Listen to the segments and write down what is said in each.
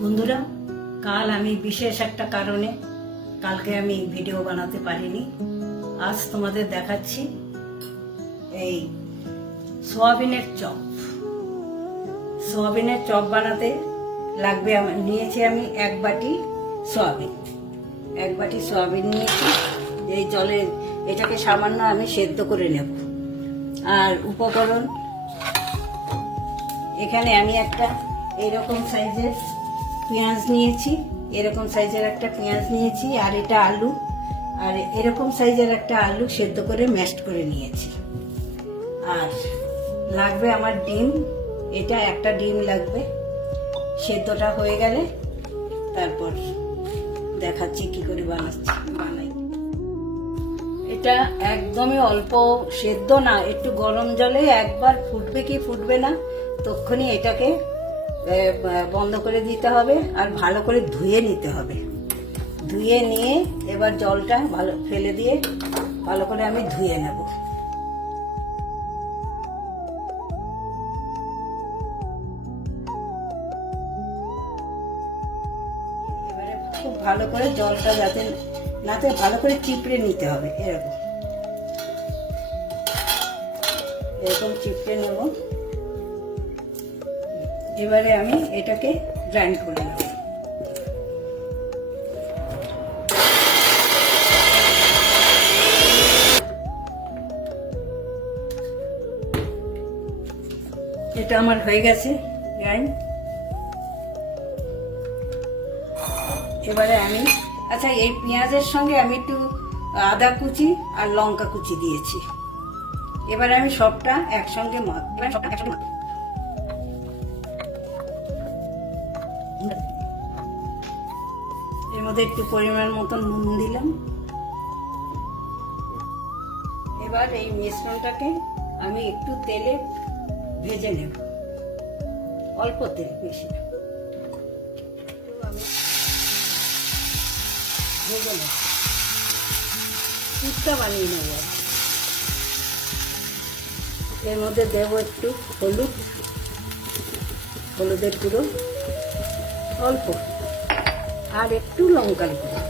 বন্ধুরা, কাল আমি বিশেষ একটা কারণে কালকে আমি ভিডিও বানাতে পারিনি। আজ তোমাদের দেখাচ্ছি এই সোয়াবিনের চপ। সোয়াবিনের চপ বানাতে লাগবে, নিয়েছি আমি এক বাটি সোয়াবিন নিয়েছি। এই জলে এটাকে সামান্য আমি সেদ্ধ করে নেব। আর উপকরণ, এখানে আমি একটা এরকম সাইজের পেঁয়াজ নিয়েছি, আর এটা আলু, আর এরকম সাইজের একটা আলু সেদ্ধ করে ম্যাশড করে নিয়েছি। আর লাগবে আমার ডিম, এটা একটা ডিম লাগবে। সেদ্ধটা হয়ে গেলে তারপর দেখাচ্ছি কি করে বানাই। এটা একদমই অল্প সেদ্ধ না, একটু গরম জলে একবার ফুটবে কি ফুটবে না তখনই এটাকে বন্ধ করে দিতে হবে আর ভালো করে ধুয়ে নিতে হবে। ধুয়ে নিয়ে এবার জলটা ভালো ফেলে দিয়ে ভালো করে আমি ধুয়ে নেব। এবারে খুব ভালো করে জলটা যাতে নাতে ভালো করে চিপড়ে নিতে হবে। এরকম চিপড়ে নেব। এবারে আমি এটাকে গ্রাইন্ড করে নেব। এটা আমার হয়ে গেছে গ্রাইন্ড। এবারে আমি এই পেঁয়াজের সঙ্গে আমি একটু আদা কুচি আর লঙ্কা কুচি দিয়েছি। এবারে আমি সবটা একসঙ্গে এর মধ্যে একটু পরিমাণ মতন নুন দিলাম। এবার এই মিশ্রণটাকে আমি একটু তেলে ভেজে নেব, অল্প তেল, বেশি না। আমি ভেজে নেব, পুরটা বানিয়ে নেব। এর মধ্যে দেব একটু হলুদের গুঁড়ো অল্প, আর একটু লঙ্কার গুঁড়ো।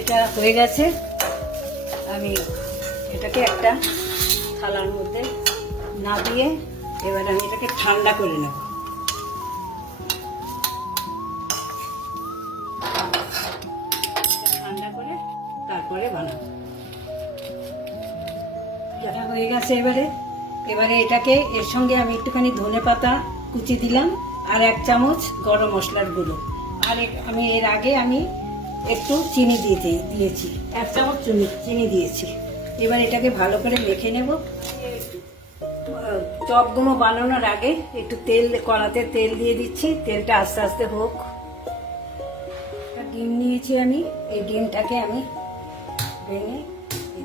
এটা হয়ে গেছে। আমি এটাকে একটা থালার মধ্যে না দিয়ে এবার আমি এটাকে ঠান্ডা করে নেব। ঠান্ডা করে তারপরে বানাবো। যেটা হয়ে গেছে এবারে এটাকে এর সঙ্গে আমি একটুখানি ধনেপাতা কুচি দিলাম আর 1 চামচ গরম মশলার গুঁড়ো। আর আমি এর আগে একটু চিনি দিয়েছি, 1 চামচ চিনি দিয়েছি। এবার এটাকে ভালো করে মেখে নেব। চপগুলো বানানোর আগে একটু কড়াতে তেল দিয়ে দিচ্ছি। তেলটা আস্তে আস্তে হোক। ডিম নিয়েছি আমি, এই ডিমটাকে আমি ভেঙে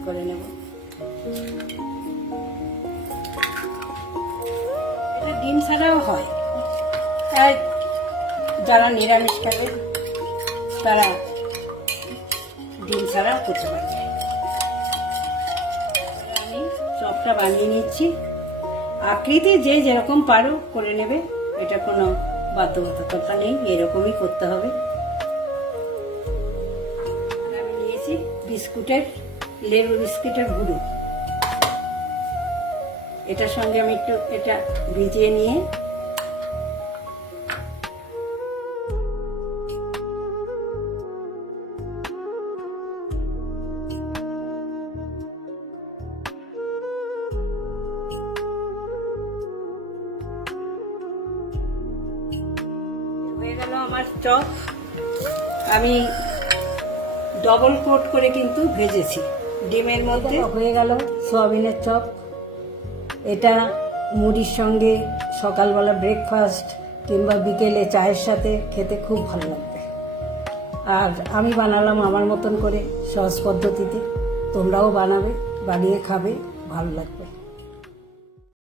করে নেব। এটা ডিম ছাড়াও হয়, তাই যারা নিরামিষ খাবে তারা ডিম ছাড়াও করতে পারবে। আমি চপটা বানিয়ে নিচ্ছি। আকৃতি যে যেরকম পারো করে নেবে, এটা কোনো বাধ্যবাধকতা নেই, এরকমই করতে হবে। আমি নিয়েছি লেবু বিস্কুটের গুঁড়ো। এটার সঙ্গে আমি একটু এটা ভিজিয়ে নিয়ে হয়ে গেল আমার চপ। আমি ডবল কোট করে কিন্তু ভেজেছি ডিমের মধ্যে। হয়ে গেল সোয়াবিনের চপ। এটা মুড়ির সঙ্গে সকালবেলা ব্রেকফাস্ট কিংবা বিকেলে চায়ের সাথে খেতে খুব ভালো লাগবে। আর আমি বানালাম আমার মতন করে, সহজ পদ্ধতিতে। তোমরাও বানিয়ে খাবে, ভালো লাগবে।